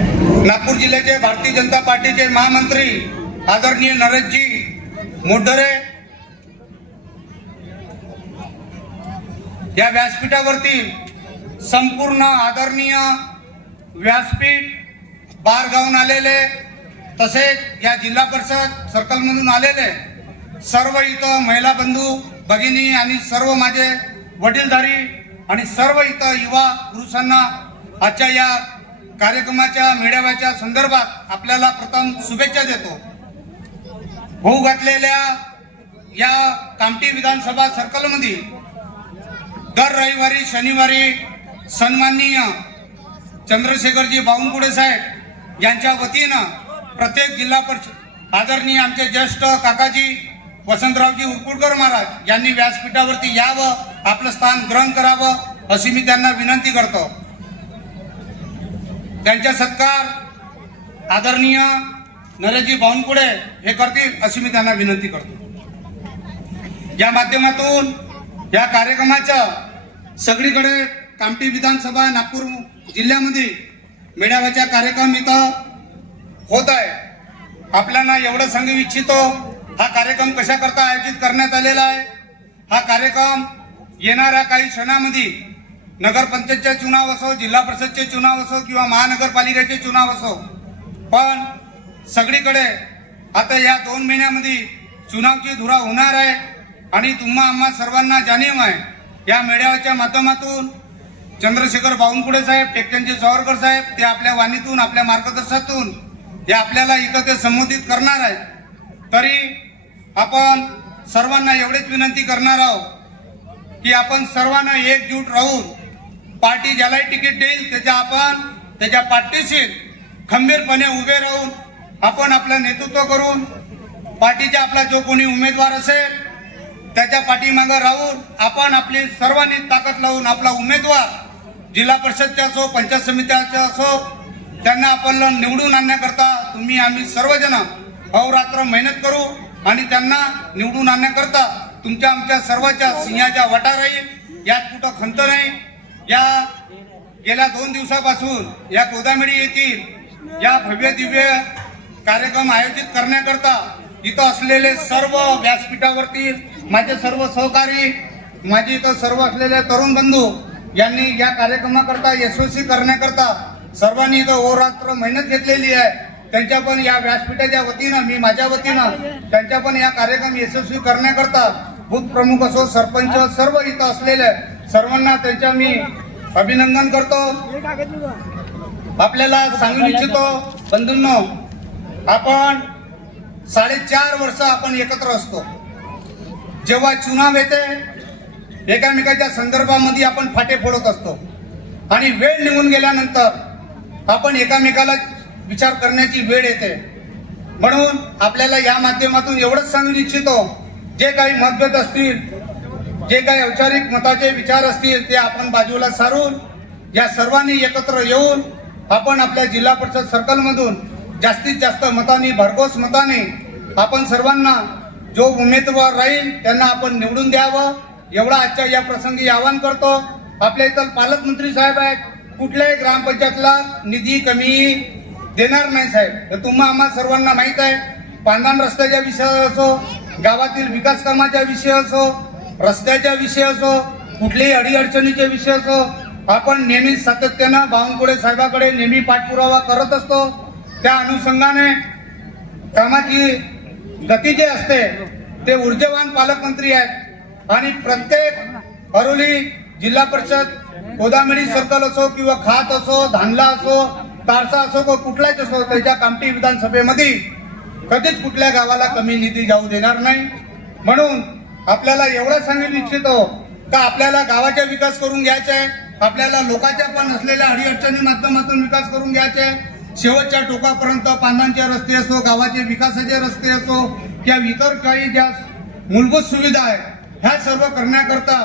नागपूर जिल्ह्याचे भारतीय जनता पार्टीचे महामंत्री आदरणीय नरेशजी मोढरे या व्यासपीठावरती संपूर्ण आदरणीय व्यासपीठ बाहेर गावून आलेले तसेच या जिल्हा परिषद सर्कलमधून आलेले सर्व इथं महिला बंधू भगिनी आणि सर्व माझे वडीलधारी आणि सर्व इथं युवा पुरुषांना आजच्या या कार्यक्रमाच्या मेळाव्याच्या संदर्भात आपल्याला प्रथम शुभेच्छा देतो। होऊ घातलेल्या या कामठी विधानसभा सर्कलमध्ये दर रविवारी शनिवारी सन्माननीय चंद्रशेखरजी बावनकुळे साहेब यांच्या वतीनं प्रत्येक जिल्हा परिषद आदरणीय आमचे ज्येष्ठ काकाजी वसंतरावजी उरकुडकर महाराज यांनी व्यासपीठावरती यावं, आपलं स्थान ग्रहण करावं अशी मी त्यांना विनंती करतो। त्यांचा सत्कार आदरणीय नरेशजी बावनकुळे हे करतील अशी मी त्यांना विनंती करतो। या माध्यमातून या कार्यक्रमाच्या सगळीकडे कामठी विधानसभा नागपूर जिल्ह्यामध्ये मेळाव्याचा कार्यक्रम इथं होत आहे। आपल्याला एवढं सांगू इच्छितो, हा कार्यक्रम कशा करता आयोजित करण्यात आलेला आहे। हा कार्यक्रम येणाऱ्या काही क्षणामध्ये नगरपंचायतचे चुनाव असो, जिल्हा परिषदचे चुनाव असो किंवा महानगरपालिकेचे चुनाव असो, पण सगळीकडे आता या 2 महिन्यामध्ये चुनावची धुरा होणार आहे आणि तुम्हा आम्हा सर्वांना जाणीव आहे। या मेळाव्याच्या माध्यमातून चंद्रशेखर बावनकुळे साहेब, टेकचंदजी सावरकर साहेब ते आपल्या वाणीतून आपल्या मार्गदर्शनातून हे आपल्याला इथं ते संबोधित करणार आहे। तरी आपण सर्वांना एवढीच विनंती करणार आहोत की आपण सर्वांना एकजूट राहून पार्टी ज्यालाही तिकीट देईल त्याच्या पाठीशी खंबीरपणे उभे राहून आपण आपलं नेतृत्व करून पार्टीचा आपला जो कोणी उमेदवार असेल त्याच्या पाठीमागे राहून आपण आपली सर्वांनी ताकद लावून आपला उमेदवार जिल्हा परिषदचा असो, पंचायत समित्याचा असो, त्यांना आपण निवडून आणण्याकरता तुम्ही आम्ही सर्वजण अहोरात्र मेहनत करू आणि त्यांना निवडून आणण्याकरता तुमच्या आमच्या सर्वांच्या सिंहाच्या वाटा राहील, यात कुठं खंत नाही। या गेल्या 2 दिवसापासून या गोदामेडी येथील या भव्य दिव्य कार्यक्रम आयोजित करण्याकरता इथं असलेले सर्व व्यासपीठावरती माझे सर्व सहकारी, माझे इथं सर्व असलेले तरुण बंधू यांनी या कार्यक्रमाकरता यशस्वी करण्याकरता सर्वांनी इथं अहोरात्र मेहनत घेतलेली आहे। त्यांच्या पण या व्यासपीठाच्या वतीनं मी माझ्या वतीनं त्यांच्या पण या कार्यक्रम यशस्वी करण्याकरता बूथ प्रमुख असो, सरपंच, सर्व इथं असलेले सर्वांना त्यांच्या मी अभिनंदन करतो। आपल्याला सांगू इच्छितो बंधूंनो, आपण 4.5 वर्ष आपण एकत्र असतो। जेव्हा चुनाव येते एकामेकाच्या संदर्भामध्ये आपण फाटे फोडत असतो आणि वेळ निघून गेल्यानंतर आपण एकामेकाला विचार करण्याची वेळ येते। म्हणून आपल्याला या माध्यमातून एवढंच सांगू इच्छितो, जे काही मतभेद असतील, जे काही औपचारिक मताचे विचार असतील ते आपण बाजूला सारून या सर्वांनी एकत्र येऊन आपण आपल्या जिल्हा परिषद सर्कलमधून जास्तीत जास्त मतांनी, भरघोस मताने आपण सर्वांना जो उमेदवार राहील त्यांना आपण निवडून द्यावं, एवढा आजच्या या प्रसंगी आवाहन करतो। आपल्या इथं पालकमंत्री साहेब आहेत, कुठल्याही ग्रामपंचायतला निधी कमी देणार नाही साहेब, तर तुम्हा आम्हा सर्वांना माहित आहे। पांढरण रस्त्याचा विषय असो, गावातील विकास कामाचा विषय असो, रस्त्याचा विषय असो, कुठल्याही अडीअडचणीचे विषय असो, आपण नेहमी सातत्यानं बावनकुळे साहेबाकडे नेहमी पाठपुरावा करत असतो। त्या अनुषंगाने कामाची गती जे असते ते ऊर्जावान पालकमंत्री आहेत आणि प्रत्येक अरोली जिल्हा परिषद गोदामेडी सर्कल असो किंवा खात असो, धानला असो, तारसा असो, कुठलाच असो, त्याच्या कामठी विधानसभेमध्ये कधीच कुठल्या गावाला कमी निधी जाऊ देणार नाही। म्हणून आपल्याला एवढं सांगू इच्छितो का आपल्याला गावाचा विकास करून घ्यायचा आहे, आपल्याला लोकांच्या पण असलेल्या अडीअडचणी माध्यमातून विकास करून घ्यायचा आहे। शेवटच्या टोकापर्यंत पांढरांचे रस्ते असो, गावाचे विकासाचे रस्ते असो किंवा इतर काही ज्या मूलभूत सुविधा आहेत, ह्या सर्व करण्याकरता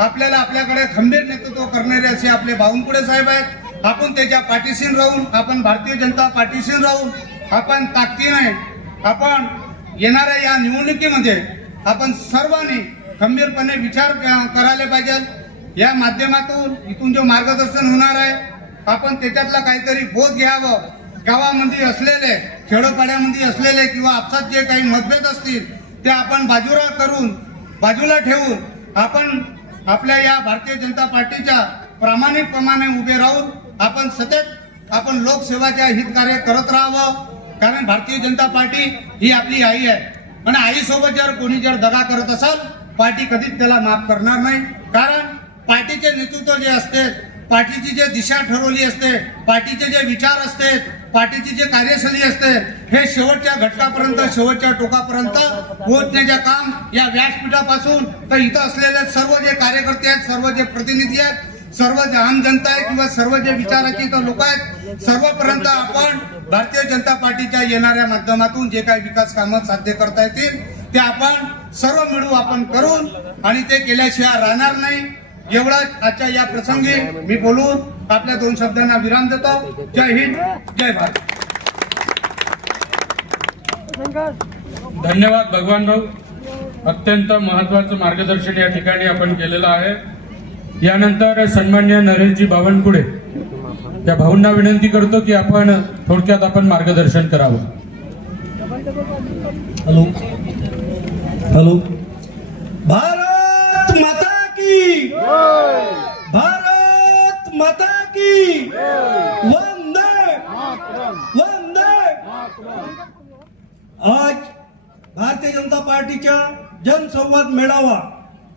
आपल्याला आपल्याकडे खंबीर नेतृत्व करणारे असे आपले बावनकुळे साहेब आहेत। आपण त्याच्या पाठीशी राहून, आपण भारतीय जनता पाठीशी राहून आपण ताकदीने आपण येणाऱ्या या निवडणुकीमध्ये आपण सर्वांनी खंबीरपणे विचार करायला पाहिजे। या माध्यमातून इथून जो मार्गदर्शन होणार आहे आपण त्याच्यातला काहीतरी बोध घ्यावं गावामध्ये असलेले, खेडोपाड्यामध्ये असलेले किंवा आपसात जे काही मतभेद असतील ते आपण बाजूला ठेवून आपण आपल्या या भारतीय जनता पार्टीच्या प्रामाणिकपणाने उभे राहून आपण सतत आपण लोकसेवाच्या हितकार्य करत राहावं. कारण भारतीय जनता पार्टी ही आपली आई आहे आणि आईसोबत जर कोणी दगा करत असेल पार्टी कधीच त्याला माफ करणार नाही. कारण पार्टीचे नेतृत्व जे असते, पार्टीची जे दिशा ठरवली असते, पार्टीचे जे विचार असते, पार्टीची जे कार्यशैली असते हे शेवटच्या घटकापर्यंत, शेवटच्या टोकापर्यंत पोहोचण्याचे काम या व्यासपीठापासून तर इथं असलेले सर्व जे कार्यकर्ते आहेत, सर्व जे प्रतिनिधी आहेत, सर्व जे आम जनता आहे किंवा सर्व जे विचाराचे इथं लोक आहेत, सर्वपर्यंत आपण भारतीय जनता पार्टीच्या येणाऱ्या माध्यमातून जे काही विकास कामं साध्य करता येतील ते आपण सर्व मिळून आपण करून आणि ते केल्याशिवाय राहणार नाही. एवढा आजच्या या प्रसंगी मी बोलून आपल्या 2 शब्दांना विराम देतो. जय हिंद, जय भारत. धन्यवाद भगवान भाऊ. अत्यंत महत्वाचं मार्गदर्शन या ठिकाणी आपण केलेलं आहे. यानंतर सन्मान्य नरेशजी बावनकुळे या भाऊंना विनंती करतो की आपण थोडक्यात आपण मार्गदर्शन करावं. हॅलो. भारत माता की, भारत माता की, वंदे वंदे. आज भारतीय जनता पार्टीच्या जनसंवाद मेळावा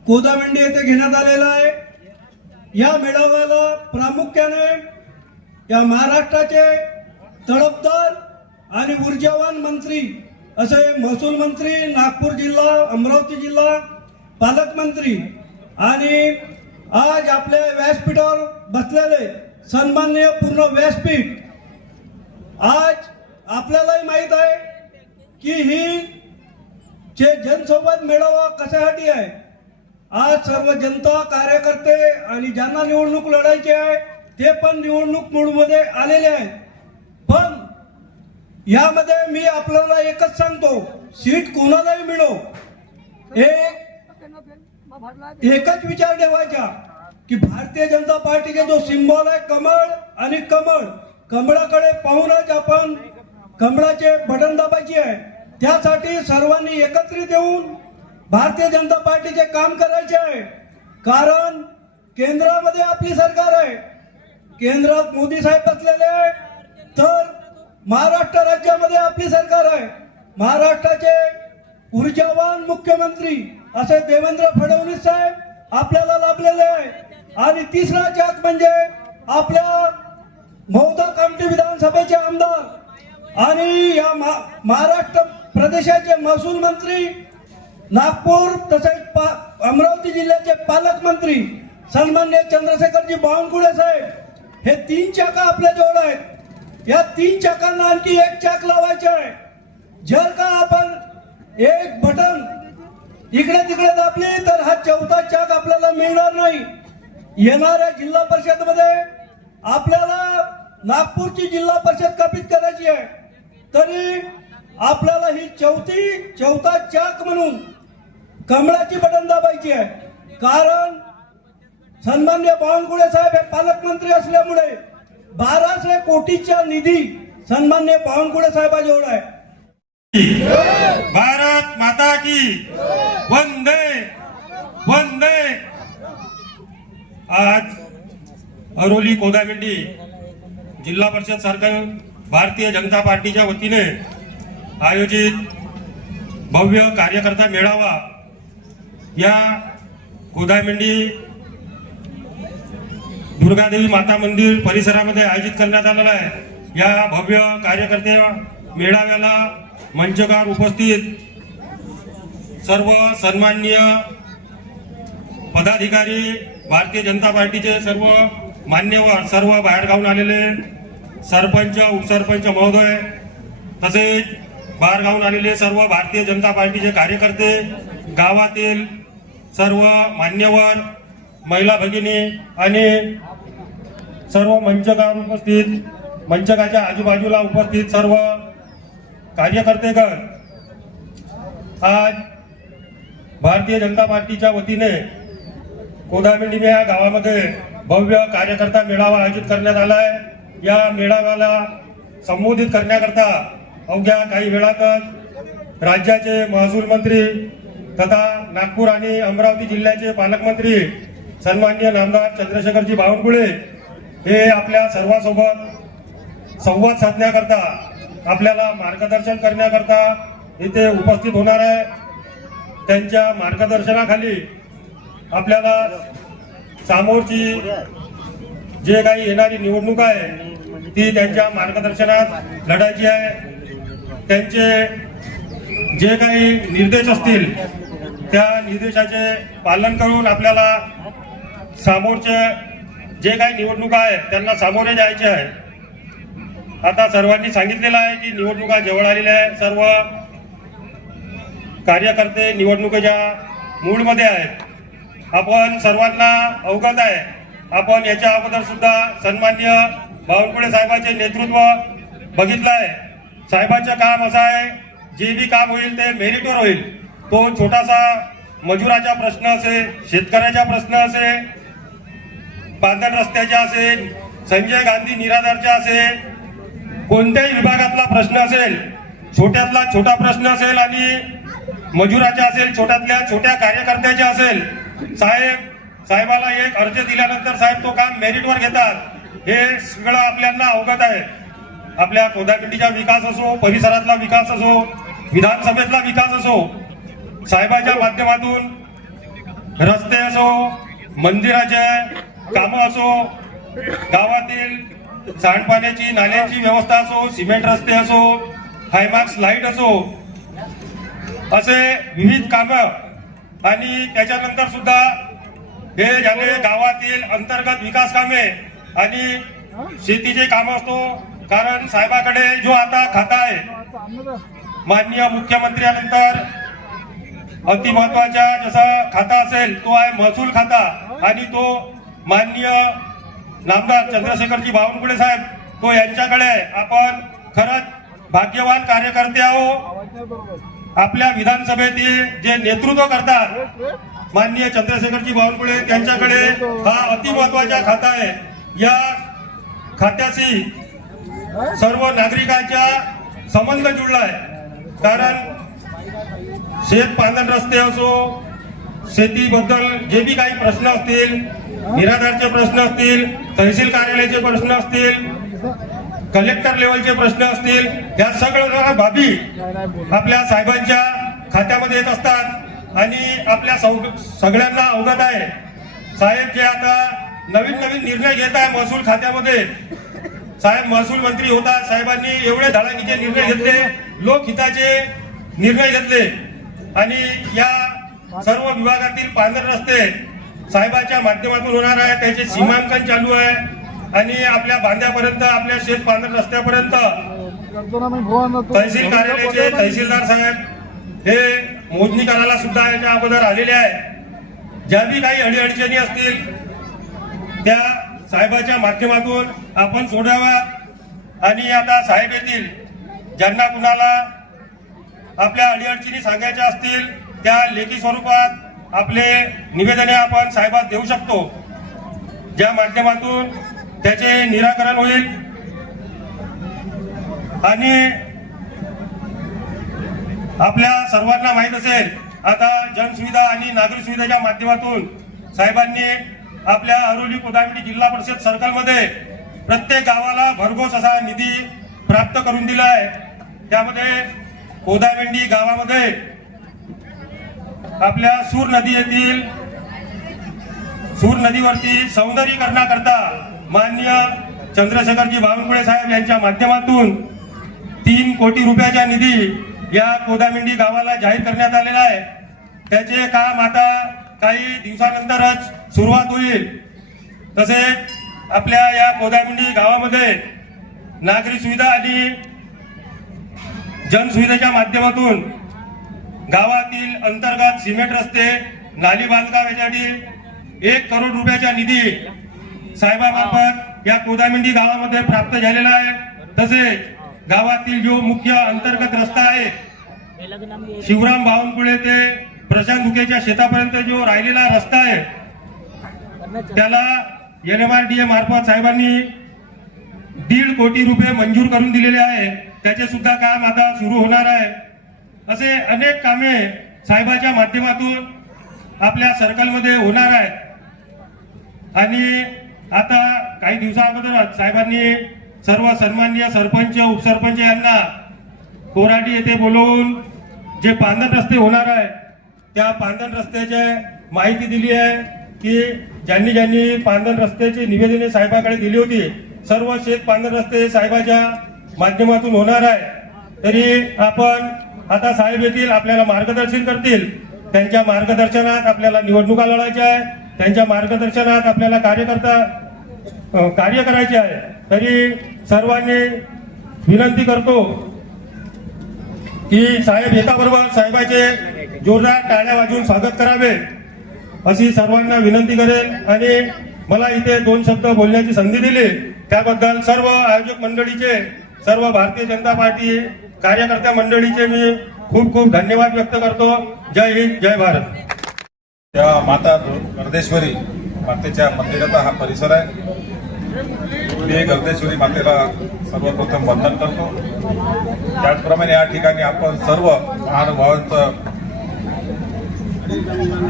कोदामेंडी येथे घेण्यात आलेला आहे. या मेळाव्याला प्रामुख्याने या महाराष्ट्राचे तडफदार आणि ऊर्जावान मंत्री असे महसूल मंत्री, नागपूर जिल्हा, अमरावती जिल्हा पालकमंत्री आणि आज आपल्या व्यासपीठावर बसलेले सन्माननीय पूर्ण व्यासपीठ. आज आपल्यालाही माहीत आहे की ही जे जनसंवाद मेळावा कशासाठी आहे. आज सर्व जनता, कार्यकर्ते आणि ज्यांना निवडणूक लढायची आहे ते पण निवडणूक मोडमध्ये आलेले आहेत. पण यामध्ये मी आपल्याला एकच सांगतो, सीट कोणालाही मिळो, एकच विचार ठेवायचा की भारतीय जनता पार्टीचे जो सिंबॉल आहे कमळ आणि कमळाकडे पाहूनच आपण कमळाचे बटन दाबायचे आहे. त्यासाठी सर्वांनी एकत्रित येऊन भारतीय जनता पार्टीचे काम करायचे आहे. कारण केंद्रामध्ये आपली सरकार आहे, केंद्रात मोदी साहेब बसलेले आहे, तर महाराष्ट्र राज्यामध्ये आपली सरकार आहे. महाराष्ट्राचे ऊर्जावान मुख्यमंत्री असे देवेंद्र फडणवीस साहेब आपल्याला लाभलेले आहे. आणि तिसरा चाक म्हणजे आपल्या मौदा कामठी विधानसभेचे आमदार आणि या महाराष्ट्र प्रदेशाचे महसूल मंत्री, नागपूर तसेच अमरावती जिल्ह्याचे पालकमंत्री सन्मान्य चंद्रशेखरजी बावनकुळे साहेब, हे 3 चाका आपल्या जवळ आहेत. या 3 चाकांना आणखी एक चाक लावायचे आहे. जर का आपण एक बटन इकडे तिकडे दाबली तर हा 4था चाक आपल्याला मिळणार नाही. येणाऱ्या जिल्हा परिषद मध्ये आपल्याला नागपूरची जिल्हा परिषद स्थापित करायची आहे, तरी आपल्याला ही 4था चाक म्हणून कमळाची बटन दाबायची आहे. कारण सन्मान्य बावनकुळे साहेब हे पालकमंत्री असल्यामुळे 1200 कोटीचा निधी सन्मान्य बावनकुळे साहेबाजवळ आहे. भारत माता की वंदे वंदे. आज अरोली कोदामेंडी जिल्हा परिषद सरकार भारतीय जनता पार्टीच्या वतीने आयोजित भव्य कार्यकर्ता मेळावा या कोदामेंडी दुर्गादेवी माता मंदिर परिसरामध्ये आयोजित करण्यात आलेला आहे. या भव्य कार्यकर्ते मेळाव्याला मंचकार उपस्थित सर्व सन्माननीय पदाधिकारी, भारतीय जनता पार्टीचे सर्व मान्यवर, सर्व बाहेरगावून आलेले सरपंच, उपसरपंच महोदय, तसेच बाहेरगावून आलेले सर्व भारतीय जनता पार्टीचे कार्यकर्ते, गावातील सर्व मान्यवर, महिला भगिनी आणि सर्व मंचकावर उपस्थित, मंचकाच्या आजूबाजूला उपस्थित सर्व कार्यकर्तेगण, आज भारतीय जनता पार्टीच्या वतीने कोदामेंडी या गावामध्ये भव्य कार्यकर्ता मेळावा आयोजित करण्यात आला आहे. या मेळाव्याला संबोधित करण्याकरता अवघ्या काही वेळातच राज्याचे महसूल मंत्री तथा नागपूर आणि अमरावती जिल्ह्याचे पालकमंत्री सन्माननीय नामदार चंद्रशेखरजी बावनकुळे हे आपल्या सर्वांसोबत संवाद साधण्याकरता आपल्याला मार्गदर्शन करण्याकरता इथे उपस्थित होणार आहे. त्यांच्या मार्गदर्शनाखाली आपल्याला समोरची जे काही येणारी निवडणूक आहे ती त्यांच्या मार्गदर्शनात लढायची आहे. त्यांचे जे काही निर्देश असतील त्या निर्देशाचे पालन करून आपल्याला समोरचे जे काही निवडणुका आहेत त्यांना सामोरे जायचे आहे. आता सर्वांनी सांगितलेलं आहे की निवडणुका जवळ आलेल्या आहेत. सर्व कार्यकर्ते निवडणुकीच्या मूडमध्ये आहेत. आपण सर्वांना अवगत आहे. आपण याच्या अगोदर सुद्धा सन्माननीय बावनकुळे साहेबांचे नेतृत्व बघितलं आहे. साहेबांचं काम असं आहे, जे बी काम होईल ते मेरिटवर होईल. तो छोटासा मजुराचा प्रश्न असेल, शेतकऱ्याचा प्रश्न असेल, पांढर रस्त्याचा असेल, संजय गांधी निराधारचा असेल, कोणत्याही विभागातला प्रश्न असेल, छोट्यातला छोटा प्रश्न असेल आणि मजुराचा असेल, छोट्यातल्या छोट्या कार्यकर्त्याचा असेल, साहेबाला एक अर्ज दिल्यानंतर साहेब तो काम मेरिटवर घेतात. हे सगळं आपल्याला अवगत आहे. आपल्या कोदापिंडीचा विकास असो, परिसरातला विकास असो, विधानसभेतला विकास असो, साहेबांच्या माध्यमातून रस्ते असो, मंदिराचे कामं असो, गावातील सांडपाण्याची नाल्यांची व्यवस्था असो, सिमेंट रस्ते असो, हायमार्क्स लाईट असो, असे विविध कामं आणि त्याच्यानंतर सुद्धा हे झाले गावातील अंतर्गत विकास कामे आणि शेतीचे काम असतो. कारण साहेबाकडे जो आता खाता आहे माननीय मुख्यमंत्र्यानंतर अति महत्वाचा जसा खाता असेल तो आहे महसूल खाता आणि तो माननीय नामदार चंद्रशेखरजी बावनकुळे साहेब तो यांच्याकडे आहे. आपण खरंच भाग्यवान कार्यकर्ते आहो. आपल्या विधानसभेतील जे नेतृत्व करतात माननीय चंद्रशेखरजी बावनकुळे त्यांच्याकडे हा अति महत्वाचा खाता आहे. या खात्याशी सर्व नागरिकांचा संबंध जुळला आहे. कारण शेत पांढर रस्ते असो, शेतीबद्दल जे बी काही प्रश्न असतील, निराधारचे प्रश्न असतील, तहसील कार्यालयाचे प्रश्न असतील, कलेक्टर लेवलचे प्रश्न असतील, या सगळ्या बाबी आपल्या साहेबांच्या खात्यामध्ये येत असतात आणि आपल्या सगळ्यांना अवगत आहे. साहेब जे आता नवीन नवीन निर्णय घेत आहे महसूल खात्यामध्ये, साहेब महसूल मंत्री होता, साहेबांनी एवढे धडाकीचे निर्णय घेतले, लोकहिताचे निर्णय घेतले आणि या सर्व विभागातील पांढर रस्ते साहेबांच्या माध्यमातून होणार आहे. त्याचे सीमांकन चालू आहे आणि आपल्या बांध्यापर्यंत, आपल्या शेत पांढर रस्त्यापर्यंत तहसील कार्यालयाचे तहसीलदार साहेब हे मोजणी करायला सुद्धा याच्या अगोदर आलेले आहे. ज्या बी काही अडीअडचणी असतील त्या साहेबाच्या माध्यमातून आपण सोडाव्यात आणि आता साहेब येतील, ज्यांना कुणाला आपल्या अडीअडचणी सांगायच्या असतील त्या लेखी स्वरूपात आपले निवेदने आपण साहेबात देऊ शकतो, ज्या माध्यमातून त्याचे निराकरण होईल. आणि आपल्या सर्वांना माहीत असेल आता जनसुविधा आणि नागरिक सुविधेच्या माध्यमातून साहेबांनी आपल्या अरोली कोदामिडी जिल्हा परिषद सर्कलमध्ये प्रत्येक गावाला भरघोस असा निधी प्राप्त करून दिला आहे. त्यामध्ये कोदामेंडी गावामध्ये आपल्या सूर नदी येथील सूर नदीवरती सौंदर्यीकरणाकरता माननीय चंद्रशेखरजी बावनकुळे साहेब यांच्या माध्यमातून 3 कोटी रुपयाचा निधी या कोदामेंडी गावाला जाहीर करण्यात आलेला आहे. त्याचे काम आता काही दिवसानंतरच सुरुवात होईल. तसेच आपल्या या कोदामेंडी गावामध्ये नागरी सुविधा आणि जनसुविधेच्या माध्यमातून गावातील अंतर्गत सिमेंट रस्ते, नाली बांधकाम यासाठी 1 करोड रुपयाचा निधी साहेबामार्फत या कोदामेंडी गावामध्ये प्राप्त झालेला आहे. तसेच गावातील जो मुख्य अंतर्गत रस्ता आहे शिवराम बावनकुळे ते प्रशांत दुकेच्या शेतापर्यंत जो राहिलेला रस्ता आहे त्याला NMRDA मार्फत साहेबांनी 1.5 कोटी रुपये मंजूर करून दिलेले आहे. त्याचे सुद्धा काम आता सुरू होणार आहे. असे अनेक कामे साहेबाच्या माध्यमातून आपल्या सर्कलमध्ये होणार आहेत. आणि आता काही दिवसाअगोदरच साहेबांनी सर्व सन्माननीय सरपंच उपसरपंच यांना कोराडी येथे बोलवून जे पांदन रस्ते होणार आहे त्या पांदन रस्त्याची माहिती दिली आहे की ज्यांनी ज्यांनी पांदन रस्त्याची निवेदने साहेबाकडे दिली होती सर्व शेत पांदन रस्ते साहेबाच्या माध्यमातून होणार आहे. तरी आपण आता साहेब येतील, आपल्याला मार्गदर्शन करतील. त्यांच्या मार्गदर्शनात आपल्याला निवडणुका लढायच्या आहे. त्यांच्या मार्गदर्शनात आपल्याला कार्य करायचे आहे. तरी सर्वांनी विनंती करतो की साहेब येताबरोबर साहेबाचे जोरदार टाळ्या वाजवून स्वागत करावे अशी सर्वांना विनंती करेल. आणि मला इथे 2 शब्द बोलण्याची संधी दिली त्याबद्दल सर्व आयोजक मंडळीचे, सर्व भारतीय जनता पार्टी कार्यकर्त्या मंडळीचे मी खूप खूप धन्यवाद व्यक्त करतो. जय हिंद, जय भारत. त्या माता गर्देश्वरी मातेच्या मंदिराचा हा परिसर आहे. मी गर्देश्वरी मातेला सर्वप्रथम वंदन करतो. त्याचप्रमाणे या ठिकाणी आपण सर्व महानुभावांचं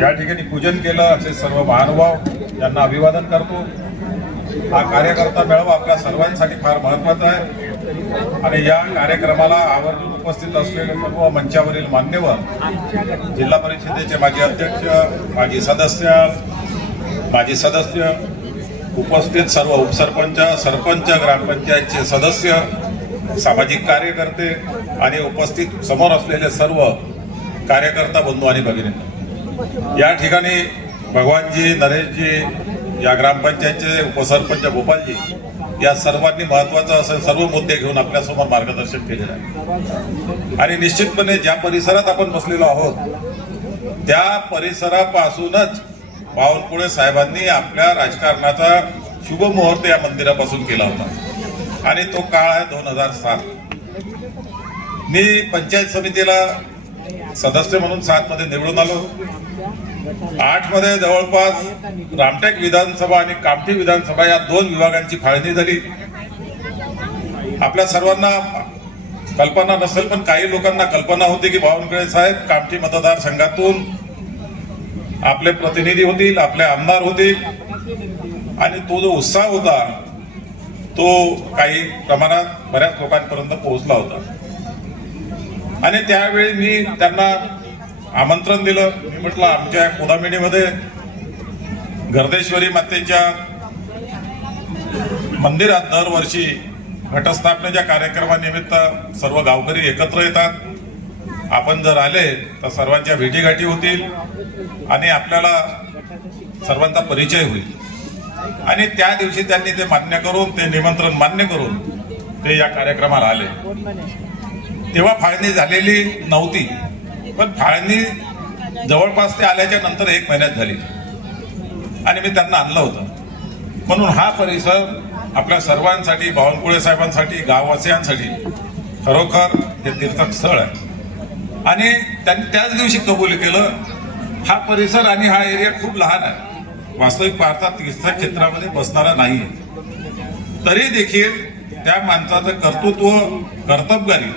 या ठिकाणी पूजन केलं. असे सर्व महानुभाव यांना अभिवादन करतो. हा कार्यकर्ता मेळावा आपल्या सर्वांसाठी फार महत्वाचा आहे आणि या कार्यक्रमाला आवर्जून उपस्थित असलेले सर्व मंचावरील मान्यवर, जिल्हा परिषदेचे माजी अध्यक्ष, माजी सदस्य, उपस्थित सर्व उपसरपंच, सरपंच, ग्रामपंचायतचे सदस्य, सामाजिक कार्यकर्ते आणि उपस्थित समोर असलेले सर्व कार्यकर्ता बंधू आणि भगिनी, या ठिकाणी भगवानजी, नरेशजी, या ग्रामपंचायतचे उपसरपंच गोपालजी या सर्वांनी महत्वाचं असे सर्व मुद्दे घेऊन आपल्यासमोर मार्गदर्शन केलेलं आहे. आणि निश्चितपणे ज्या परिसरात आपण बसलेलो आहोत त्या परिसरापासूनच बावनकुळे साहेबांनी आपल्या राजकारणाचा शुभ मुहूर्त या मंदिरापासून केला होता आणि तो काळ आहे 2007. मी पंचायत समितीला सदस्य म्हणून 7 मध्ये निवडून आलो. 8 मध्ये जवळपास रामटेक विधानसभा आणि कामठी विधानसभा या 2 विभागांची फाळणी झाली. आपल्या सर्वांना कल्पना नसेल पण काही लोकांना कल्पना होती की बावनकुळे साहेब कामठी मतदारसंघातून आपले प्रतिनिधी होतील, आपले आमदार होतील आणि तो जो उत्साह होता तो काही प्रमाणात बऱ्याच लोकांपर्यंत पोहोचला होता. आणि त्यावेळी मी त्यांना आमंत्रण दिलं. मी म्हटलं आमच्या कोदामिनीमध्ये गर्देश्वरी मातेच्या मंदिरात दरवर्षी घटस्थापनेच्या कार्यक्रमानिमित्त सर्व गावकरी एकत्र येतात. आपण जर आले तर सर्वांच्या भेटीगाठी होतील आणि आपल्याला सर्वांचा परिचय होईल. आणि त्या दिवशी त्यांनी ते मान्य करून, ते निमंत्रण मान्य करून ते या कार्यक्रमाला आले. तेव्हा फाळणी झालेली नव्हती, पण फाळणी जवळपास ते आल्याच्या नंतर 1 महिन्यात झाली आणि मी त्यांना आणलं होतं. म्हणून हा परिसर आपल्या सर्वांसाठी, बावनकुळे साहेबांसाठी, गाववासियांसाठी खरोखर हे तीर्थस्थळ आहे. आणि त्यांनी त्याच दिवशी कबूल केलं. हा परिसर आणि हा एरिया खूप लहान आहे, वास्तविक पाहता तीर्थक्षेत्रामध्ये बसणारा नाही. तरी देखील त्या माणसाचं कर्तृत्व, कर्तबगारी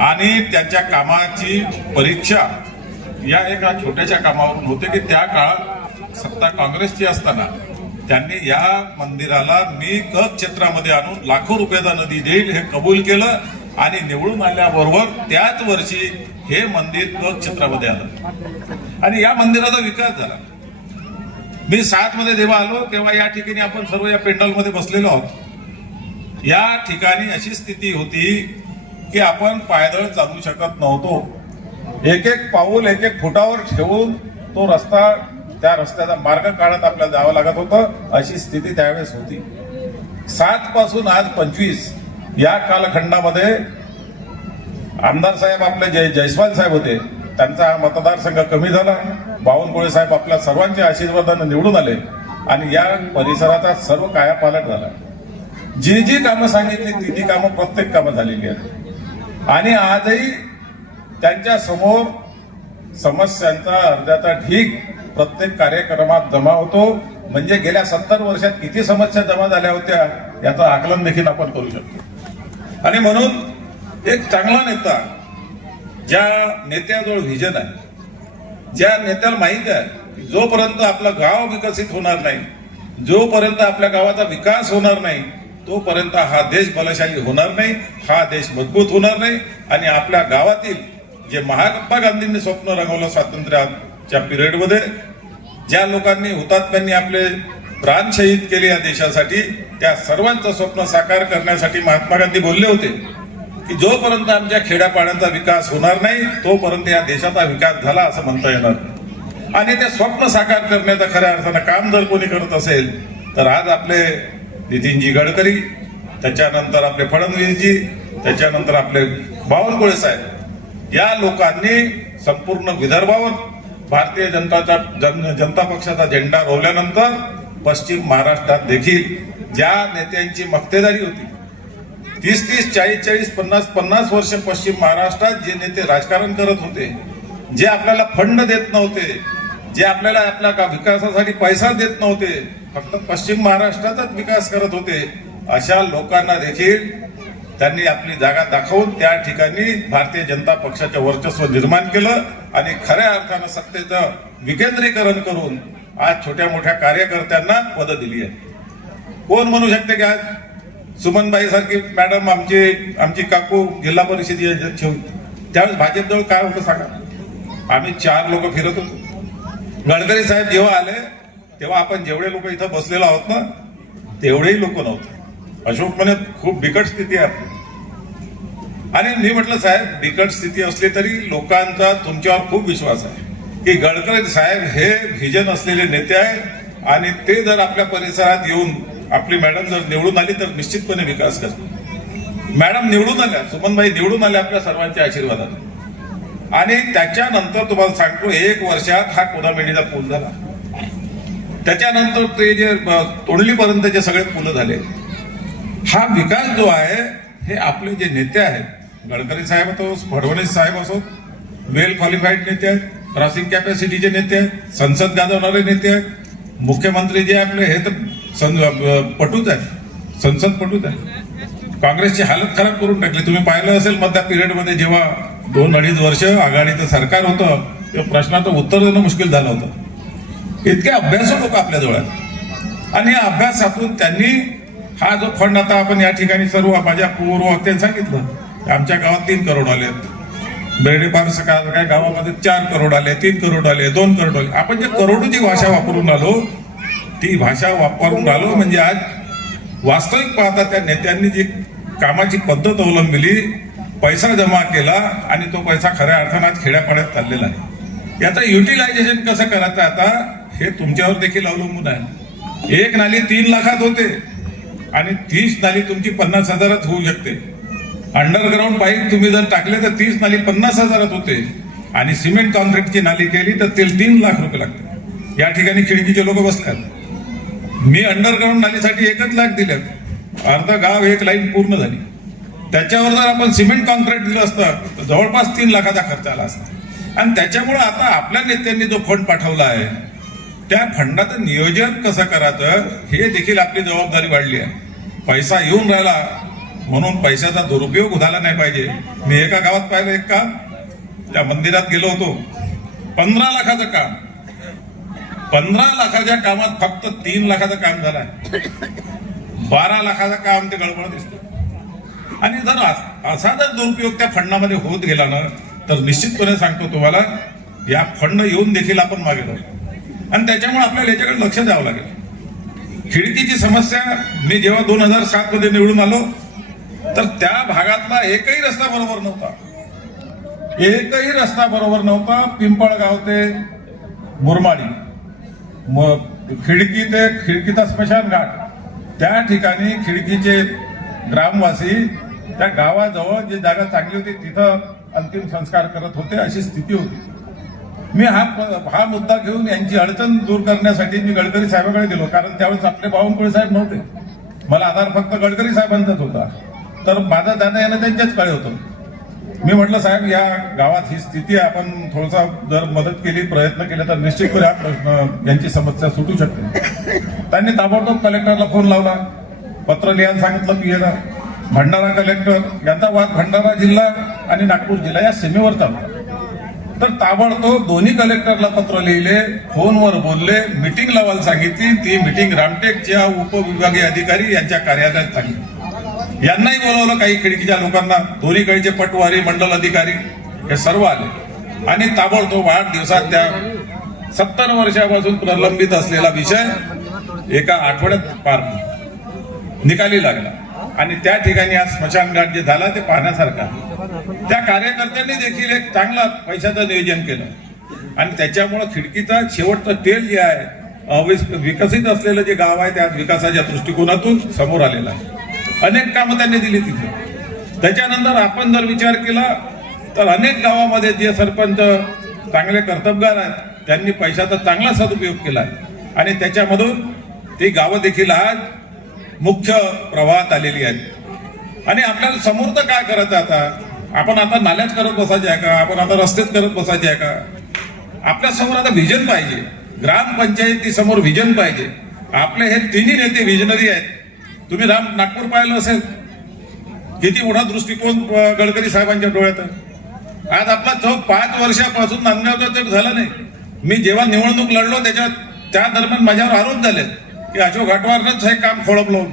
आणि त्यांच्या कामाची परीक्षा या एका छोट्याशा कामावरून होते की त्या काळात सत्ता काँग्रेसची असताना त्यांनी या मंदिराला मी क क्षेत्रामध्ये आणून लाखो रुपयाचा निधी देईल हे कबूल केलं आणि निवडून आल्याबरोबर त्याच वर्षी हे मंदिर क क्षेत्रामध्ये आलं आणि या मंदिराचा विकास झाला. मी 7 मध्ये जेव्हा आलो तेव्हा या ठिकाणी आपण सर्व या पेंडॉलमध्ये बसलेलो आहोत. या ठिकाणी अशी स्थिती होती की आपण पायदळ चालू शकत नव्हतो. एक पाऊल, एक फुटावर ठेवून तो रस्ता, त्या रस्त्याचा मार्ग काढत आपल्याला जावं लागत होतं. अशी स्थिती त्यावेळेस होती. 7 पासून आज 25 या कालखंडामध्ये आमदार साहेब आपले जयस्वाल साहेब होते, त्यांचा हा मतदारसंघ कमी झाला. बावनकुळे साहेब आपल्या सर्वांच्या आशीर्वादाने निवडून आले आणि या परिसराचा सर्व कायापालट झाला. जी कामं सांगितली ती कामं प्रत्येक कामं झालेली आहेत आणि आजही त्यांच्या समोर समस्यांचा अर्ध्याचा ढीग प्रत्येक कार्यक्रमात जमा होतो. म्हणजे गेल्या 70 वर्षात किती समस्या जमा झाल्या होत्या याचं आकलन देखील आपण करू शकतो. आणि म्हणून एक चांगला नेता, ज्या नेत्याजवळ व्हिजन आहे, ज्या नेत्याला माहिती आहे की जोपर्यंत आपलं गाव विकसित होणार नाही, जोपर्यंत आपल्या गावाचा विकास होणार नाही, तोपर्यंत हा देश बलशाली होणार नाही, हा देश मजबूत होणार नाही. आणि आपल्या गावातील जे महात्मा गांधींनी स्वप्न रंगवलं स्वातंत्र्याच्या पिरियडमध्ये, ज्या लोकांनी हुतात्म्यांनी आपले प्राण शहीद केले या देशासाठी, त्या सर्वांचं स्वप्न साकार करण्यासाठी महात्मा गांधी बोलले होते की जोपर्यंत आमच्या खेड्यापाड्यांचा विकास होणार नाही तोपर्यंत या देशाचा विकास झाला असं म्हणता येणार. आणि ते स्वप्न साकार करण्याचं खऱ्या अर्थानं काम जर कोणी करत असेल तर आज आपले नितीनजी गडकरी, त्याच्यानंतर आपले फडणवीसजी, त्याच्यानंतर आपले बावनकुळे साहेब, या लोकांनी संपूर्ण विदर्भावर भारतीय जनता पक्षाचा झेंडा रोवल्यानंतर पश्चिम महाराष्ट्रात देखील ज्या नेत्यांची मक्तेदारी होती, 30-30, 40-40, 50-50 वर्ष पश्चिम महाराष्ट्रात जे नेते राजकारण करत होते, जे आपल्याला फंड देत नव्हते, जे आपल्याला आपल्या विकासासाठी पैसा देत नव्हते, फक्त पश्चिम महाराष्ट्राचाच विकास करत होते, अशा लोकांना देखील त्यांनी आपली जागा दाखवून त्या ठिकाणी भारतीय जनता पक्षाचं वर्चस्व निर्माण केलं आणि खऱ्या अर्थानं सत्तेचं विकेंद्रीकरण करून आज छोट्या मोठ्या कार्यकर्त्यांना पदं दिली आहे. कोण म्हणू शकते की आज सुमनबाई सारखी मॅडम आमची काकू जिल्हा परिषद अध्यक्ष होती, त्यावेळेस भाजपजवळ काय होतं सांगा? आम्ही 4 लोक फिरत होतो. गडकरी साहेब जेव्हा आले तेव्हा आपण जेवढे लोक इथं बसलेलो आहोत ना तेवढेही लोक नव्हते. अशोक म्हणे खूप बिकट स्थिती आहे आपली. आणि मी म्हटलं साहेब, बिकट स्थिती असली तरी लोकांचा तुमच्यावर खूप विश्वास आहे की गडकरी साहेब हे व्हिजन असलेले नेते आहेत आणि ते जर आपल्या परिसरात येऊन आपली मॅडम जर निवडून आली तर निश्चितपणे विकास करते. मॅडम निवडून आल्या, सुमनबाई निवडून आल्या आपल्या सर्वांच्या आशीर्वादाने. आणि त्याच्यानंतर तुम्हाला सांगतो 1 वर्षात हा कोदामेंढीचा पूल झाला. त्याच्यानंतर ते जे तोडलीपर्यंतचे सगळे पुलं झाले. हा विकास जो आहे हे आपले जे नेते आहेत, गडकरी साहेब असो, फडणवीस साहेब असो, वेल क्वालिफाईड नेते आहेत, क्रॉसिंग कॅपॅसिटीचे नेते आहेत, संसद गाजवणारे नेते आहेत, मुख्यमंत्री जे आपले हे तर पटूच आहेत, संसद पटूच आहे. काँग्रेसची हालत खराब करून टाकली. तुम्ही पाहिलं असेल मधल्या पिरियडमध्ये जेव्हा 2-2.5 वर्ष आघाडीचं सरकार होतं तेव्हा प्रश्नाचं उत्तर देणं मुश्किल झालं होतं. इतके अभ्यासू लोक आपल्याजवळ आहेत आणि या अभ्यासातून त्यांनी हा जो फंड, आता आपण या ठिकाणी सर्व माझ्या पूर्व वक्त्यांनी सांगितलं आमच्या गावात 3 करोड आले, बेर्डेपार काय गावामध्ये 4 करोड आले, 3 करोड आले, 2 करोड आले. आपण जे करोडोची भाषा वापरून आलो ती भाषा वापरून आलो म्हणजे आज वास्तविक पाहता त्या नेत्यांनी जी कामाची पद्धत अवलंबिली, पैसा जमा केला आणि तो पैसा खऱ्या अर्थानं आज खेड्यापाड्यात चाललेला आहे. याचं युटिलायझेशन कसं करायचं आता हे तुमच्यावर देखील अवलंबून आहे. 1 नाली 3 लाखात होते आणि 30 नाली तुमची 50,000 होऊ शकते. अंडरग्राऊंड पाईप तुम्ही जर टाकले तर 30 नाली 50,000 होते आणि सिमेंट कॉन्क्रीटची नाली केली तर ते 3 लाख रुपये लागते. या ठिकाणी खिडकीचे लोक बसल्यात. मी अंडरग्राऊंड नालीसाठी 1 लाख दिले, अर्धा गाव 1 लाईन पूर्ण झाली. त्याच्यावर जर आपण सिमेंट कॉन्क्रीट दिलं असतं तर जवळपास 3 लाखाचा खर्च आला असता. आणि त्याच्यामुळे आता आपल्या नेत्यांनी जो फंड पाठवला आहे त्या फंडाचं नियोजन कसं करायचं हे देखील आपली जबाबदारी वाढली आहे. पैसा येऊन राहिला म्हणून पैशाचा दुरुपयोग झाला नाही पाहिजे. मी एका गावात पाहिलं एक काम, त्या मंदिरात गेलो होतो, 15 लाखाचं काम, 15 लाखाच्या कामात फक्त 3 लाखाचं काम झालंय. 12 लाखाचं काम ते गडबड दिसतं. आणि जर असा जर दुरुपयोग त्या फंडामध्ये होत गेला ना तर निश्चितपणे सांगतो तुम्हाला या फंड येऊन देखील आपण मागे जाऊ आणि त्याच्यामुळे आपल्याला याच्याकडे लक्ष द्यावं लागेल. खिडकीची समस्या, मी जेव्हा 2007 मध्ये निवडून आलो तर त्या भागातला एकही रस्ता बरोबर नव्हता. पिंपळगाव ते मुरमाडी, खिडकीचा स्मशान घाट, त्या ठिकाणी खिडकीचे ग्रामवासी त्या गावाजवळ जी जागा चांगली होती तिथं अंतिम संस्कार करत होते, अशी स्थिती होती. मी हा मुद्दा घेऊन यांची अडचण दूर करण्यासाठी मी गडकरी साहेबांकडे गेलो, कारण त्यावेळेस आपले बावनकुळे साहेब नव्हते. मला आधार फक्त गडकरी साहेबांचाच होता, तर माझं जाणं येणं त्यांच्याच कडे होतं. मी म्हटलं साहेब या गावात ही स्थिती आहे, आपण थोडासा जर मदत केली, प्रयत्न केले तर निश्चितपणे हा प्रश्न यांची समस्या सुटू शकते. त्यांनी ताबडतोब कलेक्टरला फोन लावला, पत्र लिहायला सांगितलं पीएला. भंडारा कलेक्टर यांचा वाद भंडारा जिल्हा आणि नागपूर जिल्हा या सीमेवरचा होता. तर ताबडतोब दोन्ही कलेक्टरला पत्र लिहिले, फोनवर बोलले, मीटिंग लावायला सांगितली. ती मीटिंग रामटेकच्या उपविभागीय अधिकारी यांच्या कार्यालयात झाली. यांनाही बोलवलं, काही खिडकीच्या लोकांना, दोन्हीकडचे पटवारी, मंडल अधिकारी हे सर्व आले आणि ताबडतोब 8 दिवसात त्या 70 वर्षापासून प्रलंबित असलेला विषय एका आठवड्यात पार निकाली लागला. आणि त्या ठिकाणी आज स्मशानघाट जे झाला ते पाहण्यासारखं आहे. त्या कार्यकर्त्यांनी देखील एक चांगला पैशाचं नियोजन केलं आणि त्याच्यामुळे खिडकीचा शेवटचं तेल जे आहे, विकसित असलेलं जे गाव आहे त्या विकासाच्या दृष्टिकोनातून समोर आलेलं आहे. अनेक कामं त्यांनी दिली तिथे. त्याच्यानंतर आपण जर विचार केला तर अनेक गावामध्ये जे सरपंच चांगले कर्तबगार आहेत त्यांनी पैशाचा चांगला सदुपयोग केला आहे आणि त्याच्यामधून ती गावं देखील आज मुख्य प्रवाहात आलेली आहेत. आणि आपल्याला समोर तर काय करायचं आता? आपण आता नाल्याच करत बसायचे आहे का? आपण आता रस्तेच करत बसायचे आहे का? आपल्या समोर आता व्हिजन पाहिजे. ग्रामपंचायती समोर व्हिजन पाहिजे. आपले हे तिन्ही नेते व्हिजनरी आहेत. तुम्ही नागपूर पाहिलं असेल, किती मोठा दृष्टिकोन गडकरी साहेबांच्या डोळ्यात आहे. आज आपला चौक 5 वर्षापासून नांदगावचा चौक झाला नाही. मी जेव्हा निवडणूक लढलो त्या दरम्यान माझ्यावर आरोप झाले की अशोक घाटवारनंच हे काम खोळंबलं.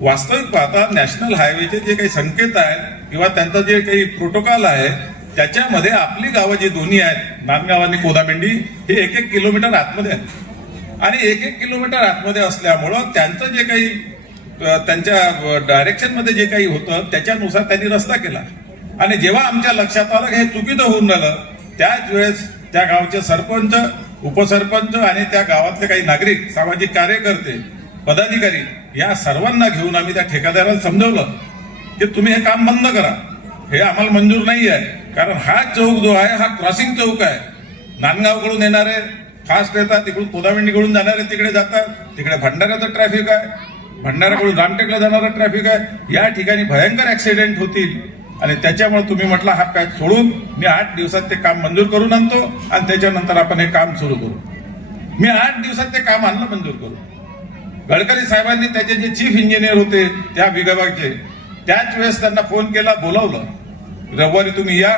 वास्तविक पाहता नॅशनल हायवेचे जे काही संकेत आहेत किंवा त्यांचं जे काही प्रोटोकॉल आहे त्याच्यामध्ये आपली गावं जी दोन्ही आहेत, नांदगाव आणि कोदामेंडी, हे 1-1 किलोमीटर आतमध्ये आहेत. आणि 1-1 किलोमीटर आतमध्ये असल्यामुळं त्यांचं जे काही त्यांच्या डायरेक्शनमध्ये जे काही होतं त्याच्यानुसार त्यांनी रस्ता केला. आणि जेव्हा आमच्या लक्षात आलं की हे चुकीचं होऊन राहिलं, त्याच वेळेस त्या गावचे सरपंच, उपसरपंच आणि त्या गावातले काही नागरिक, सामाजिक कार्यकर्ते, पदाधिकारी या सर्वांना घेऊन आम्ही त्या ठेकेदाराला समजवलं की तुम्ही हे काम बंद करा, हे आम्हाला मंजूर नाही आहे. कारण हा चौक जो आहे हा क्रॉसिंग चौक आहे. नांदगावकडून येणारे फास्ट येतात, तिकडून कोदामेंडीकडून जाणारे तिकडे जातात, तिकडे भंडाऱ्याचं ट्रॅफिक आहे, भंडाऱ्याकडून रामटेकला जाणारं ट्रॅफिक आहे. या ठिकाणी भयंकर ऍक्सिडेंट होतील आणि त्याच्यामुळे तुम्ही म्हटलं हा पॅच सोडून मी 8 दिवसात ते काम मंजूर करून आणतो आणि त्याच्यानंतर आपण हे काम सुरू करू. मी 8 दिवसात ते काम आणलं, मंजूर करू. गडकरी साहेबांनी त्याचे जे चीफ इंजिनियर होते त्या विभागाचे, त्याच वेळेस त्यांना फोन केला, बोलावलं, रविवारी तुम्ही या.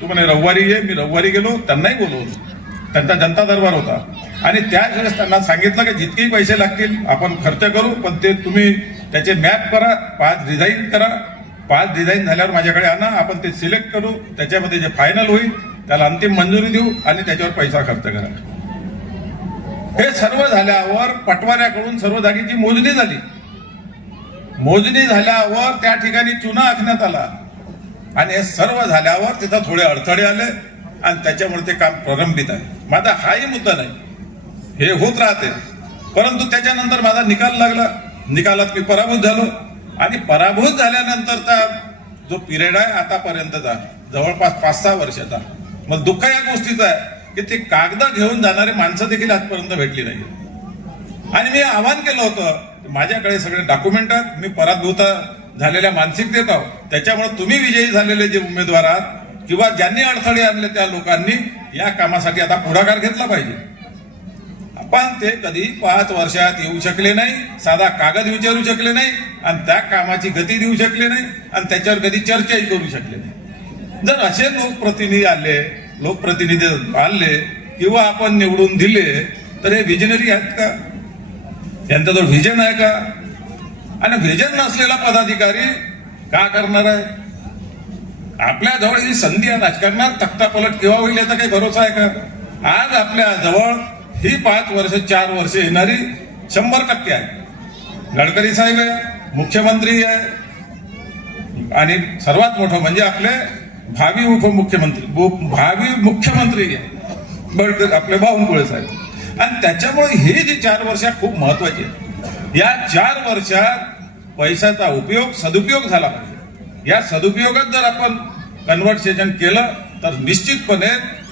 तुम्हाला रविवारी ये. मी रविवारी गेलो, त्यांनाही बोलवलं. त्यांचा जनता दरबार होता आणि त्याच वेळेस त्यांना सांगितलं की जितकेही पैसे लागतील आपण खर्च करू, पण ते तुम्ही त्याचे मॅप करा, 5 डिझाईन करा. 5 डिझाईन झाल्यावर माझ्याकडे आणा, आपण ते सिलेक्ट करू, त्याच्यामध्ये जे फायनल होईल त्याला अंतिम मंजुरी देऊ आणि त्याच्यावर पैसा खर्च करा. हे सर्व झाल्यावर पटवाऱ्याकडून सर्व जागेची मोजणी झाली. मोजणी झाल्यावर त्या ठिकाणी चुना आखण्यात आला आणि हे सर्व झाल्यावर तिथं थोडे अडथळे आले आणि त्याच्यामुळे ते काम प्रलंबित आहे. माझा हाही मुद्दा नाही, हे होत राहते. परंतु त्याच्यानंतर माझा निकाल लागला. निकालात मी पराभूत झालो आणि पराभूत झाल्यानंतरचा जो पिरियड आहे आतापर्यंतचा जवळपास 5-6 वर्षाचा, मग दुःख या गोष्टीचं आहे की ते कागद घेऊन जाणारे माणसं देखील आजपर्यंत भेटली नाही. आणि मी आवाहन केलं होतं, माझ्याकडे सगळे डॉक्युमेंट आहेत, मी पराभूत झालेल्या मानसिकतेत आहोत, त्याच्यामुळे तुम्ही विजयी झालेले जे उमेदवार आहात किंवा ज्यांनी अडथळे आणले त्या लोकांनी या कामासाठी आता पुढाकार घेतला पाहिजे. पण ते कधी 5 वर्षात येऊ शकले नाही, साधा कागद विचारू शकले नाही आणि त्या कामाची गती देऊ शकले नाही आणि त्याच्यावर कधी चर्चाही करू शकले नाही. जर असे लोकप्रतिनिधी आणले किंवा आपण निवडून दिले तर हे विजनरी आहेत का? यांचा जर व्हिजन आहे का? आणि व्हिजन नसलेला पदाधिकारी का करणार आहे? आपल्या जवळ ही संधी आहे, राजकारणात तख्तापलट केव्हा होईल याचा काही भरोसा आहे का? आज आपल्या जवळ ही 5 वर्ष 4 वर्ष येणारी 100% आहे. गडकरी साहेब आहे, मुख्यमंत्री आहे आणि सर्वात मोठं म्हणजे आपले भावी मुख्यमंत्री आहे आपले बावनकुळे साहेब. आणि त्याच्यामुळे हे जी 4 वर्ष खूप महत्वाची आहे. या 4 वर्षात पैशाचा उपयोग सदुपयोग झाला पाहिजे. या सदुपयोगात जर आपण कन्व्हर्सेशन केलं तर निश्चितपणे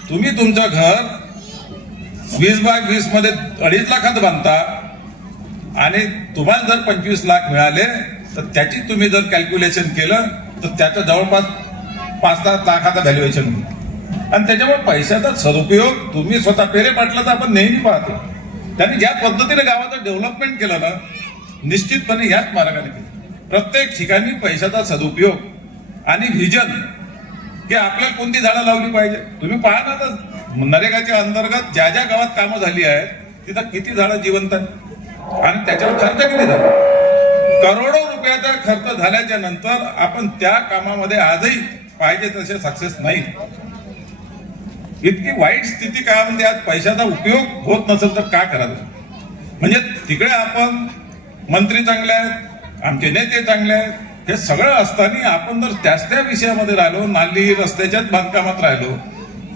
तुम्ही तुमचं घर 20/20 मध्ये 2.5 लाखात बांधता आणि तुम्हाला जर 25 लाख मिळाले तर त्याची तुम्ही जर कॅल्क्युलेशन केलं तर त्याचं जवळपास 5-7 लाखाचा व्हॅल्युएशन होईल. आणि त्याच्यामुळे पैशाचा सदुपयोग तुम्ही स्वतः पेरे पाटलाचा आपण नेहमी पाहतो. त्यांनी ज्या पद्धतीने गावाचं डेव्हलपमेंट केलं ना, निश्चितपणे याच मार्गाने केलं. प्रत्येक ठिकाणी पैशाचा सदुपयोग आणि व्हिजन की आपल्याला कोणती झाडं लावली पाहिजे. तुम्ही पहा ना, तर नरेगाच्या अंतर्गत ज्या ज्या गावात कामं झाली आहेत तिथं किती झाडं जिवंत आहेत आणि त्याच्यावर खर्च किती झाला. करोडो रुपयाचा खर्च झाल्याच्या नंतर आपण त्या कामामध्ये आजही पाहिजे तसे सक्सेस नाही. इतकी वाईट स्थिती काय म्हणते, आज पैशाचा उपयोग होत नसेल तर काय करायचं. म्हणजे तिकडे आपण मंत्री चांगले आहेत, आमचे नेते चांगले आहेत, हे सगळं असताना आपण जर त्याच त्या विषयामध्ये राहिलो, नाली रस्त्याच्याच बांधकामात राहिलो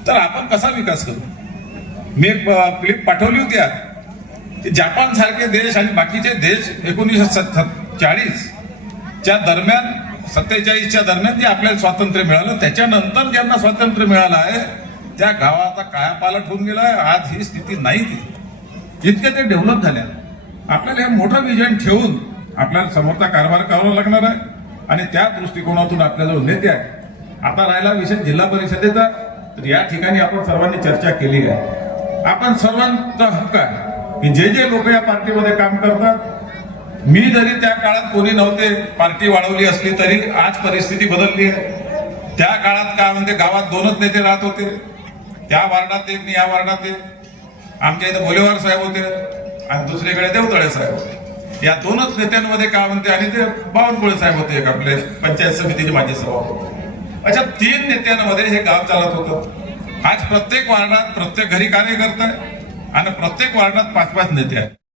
तर आपण कसा विकास करू. मी एक क्लिप पाठवली होती आज की जपान सारखे देश आणि बाकीचे देश 1940 च्या दरम्यान 47च्या दरम्यान जे आपल्याला स्वातंत्र्य मिळालं, त्याच्यानंतर ज्यांना स्वातंत्र्य मिळालं आहे त्या गावाचा कायापालट होऊन गेलाय. आज ही स्थिती नाही ती. इतके ते डेव्हलप झाल्या. आपल्याला हे मोठं विजन ठेवून आपल्याला समोरचा कारभार करावा लागणार आहे आणि त्या दृष्टिकोनातून आपल्याजवळ नेते आहे. आता राहिला विषय जिल्हा परिषदेचा, तर या ठिकाणी आपण सर्वांनी चर्चा केली आहे. आपण सर्वांचा हक्क आहे की जे जे लोक या पार्टीमध्ये काम करतात, मी जरी त्या काळात कोणी नव्हते, पार्टी वाढवली असली तरी आज परिस्थिती बदलली आहे. त्या काळात काय म्हणते, गावात 2च नेते राहत होते, त्या वार्डात एक आणि या वार्डात एक. आमच्या इथे भोलेवार साहेब होते आणि दुसरीकडे देवतळे साहेब होते. या 2च नेत्यांमध्ये काय म्हणते, आणि ते बावनकुळे साहेब होते एक आपले पंचायत समितीचे माजी सभापती. अशा 3 नेत्यांमध्ये हे गाव चालत होतं. आज प्रत्येक वार्डात प्रत्येक घरी कार्यकर्ता आहे आणि प्रत्येक वार्डात 5-5 नेते आहेत.